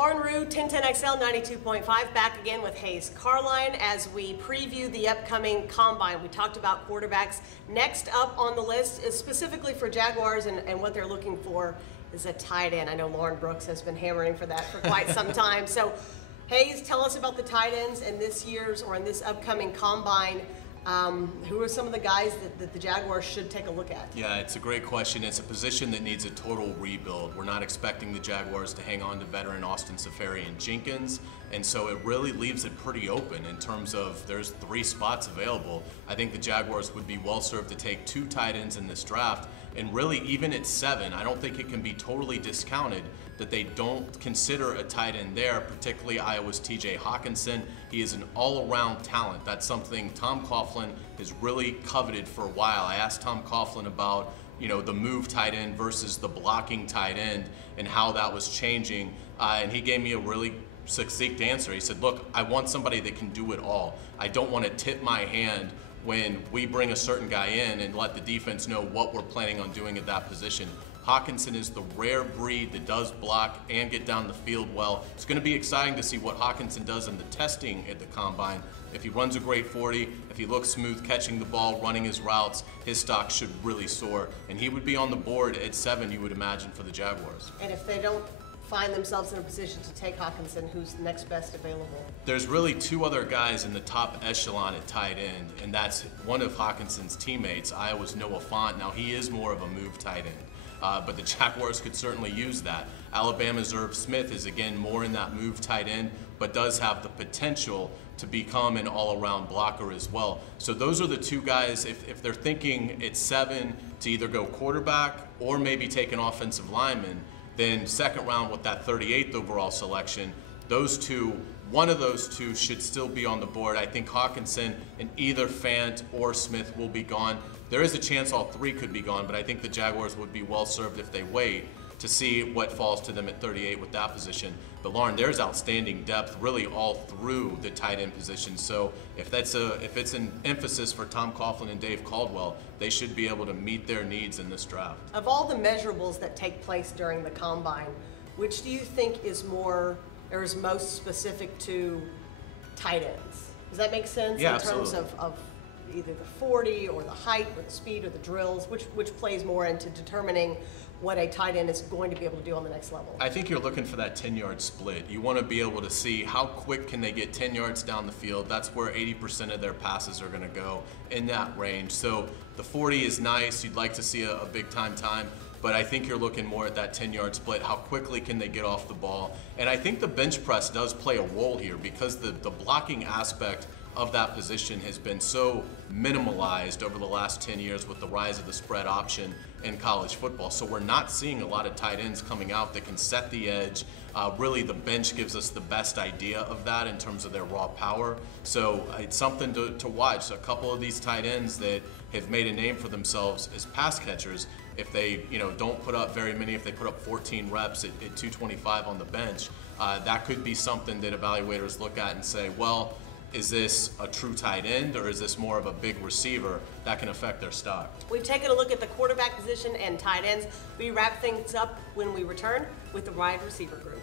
Lauren Rew, 1010XL 92.5, back again with Hayes Carlyon as we preview the upcoming combine. We talked about quarterbacks. Next up on the list is specifically for Jaguars and what they're looking for is a tight end. I know Lauren Brooks has been hammering for that for quite some time. So Hayes, tell us about the tight ends in this year's or in this upcoming combine. Who are some of the guys that the Jaguars should take a look at? Yeah, it's a great question. It's a position that needs a total rebuild. We're not expecting the Jaguars to hang on to veteran Austin Seferi and Jenkins, and so it really leaves it pretty open in terms of there's 3 spots available. I think the Jaguars would be well served to take 2 tight ends in this draft, and really even at 7, I don't think it can be totally discounted that they don't consider a tight end there, particularly Iowa's TJ Hawkinson. He is an all-around talent. That's something Tom Coughlin has really coveted for a while. I asked Tom Coughlin about, the move tight end versus the blocking tight end and how that was changing, and he gave me a really succinct answer. He said, look, I want somebody that can do it all. I don't want to tip my hand when we bring a certain guy in and let the defense know what we're planning on doing at that position. Hawkinson is the rare breed that does block and get down the field well. It's going to be exciting to see what Hawkinson does in the testing at the combine. If he runs a great 40, if he looks smooth catching the ball, running his routes, his stock should really soar. And he would be on the board at 7, you would imagine, for the Jaguars. And if they don't find themselves in a position to take Hawkinson, who's the next best available? There's really 2 other guys in the top echelon at tight end, and that's one of Hawkinson's teammates, Iowa's Noah Fant. Now, he is more of a move tight end. But the Jaguars could certainly use that. Alabama's Irv Smith is again more in that move tight end, but does have the potential to become an all-around blocker as well. So those are the 2 guys, if they're thinking at 7 to either go quarterback or maybe take an offensive lineman, then second round with that 38th overall selection, one of those 2 should still be on the board. I think Hawkinson and either Fant or Smith will be gone. There is a chance all 3 could be gone, but I think the Jaguars would be well served if they wait to see what falls to them at 38 with that position. But Lauren, there's outstanding depth really all through the tight end position. So if it's an emphasis for Tom Coughlin and Dave Caldwell, they should be able to meet their needs in this draft. Of all the measurables that take place during the combine, which do you think is most specific to tight ends? Does that make sense? Yeah, in terms of either the 40 or the height or the speed or the drills, which plays more into determining what a tight end is going to be able to do on the next level? I think you're looking for that 10-yard split. You want to be able to see how quick can they get 10 yards down the field. That's where 80% of their passes are going to go, in that range. So the 40 is nice. You'd like to see a big-time time. But I think you're looking more at that 10-yard split. How quickly can they get off the ball? And I think the bench press does play a role here because the blocking aspect of that position has been so minimalized over the last 10 years with the rise of the spread option in college football. So we're not seeing a lot of tight ends coming out that can set the edge. Really, the bench gives us the best idea of that in terms of their raw power. So it's something to watch. A couple of these tight ends that have made a name for themselves as pass catchers, if they don't put up very many, if they put up 14 reps at 225 on the bench, that could be something that evaluators look at and say, well, is this a true tight end or is this more of a big receiver that can affect their stock? We've taken a look at the quarterback position and tight ends. We wrap things up when we return with the wide receiver group.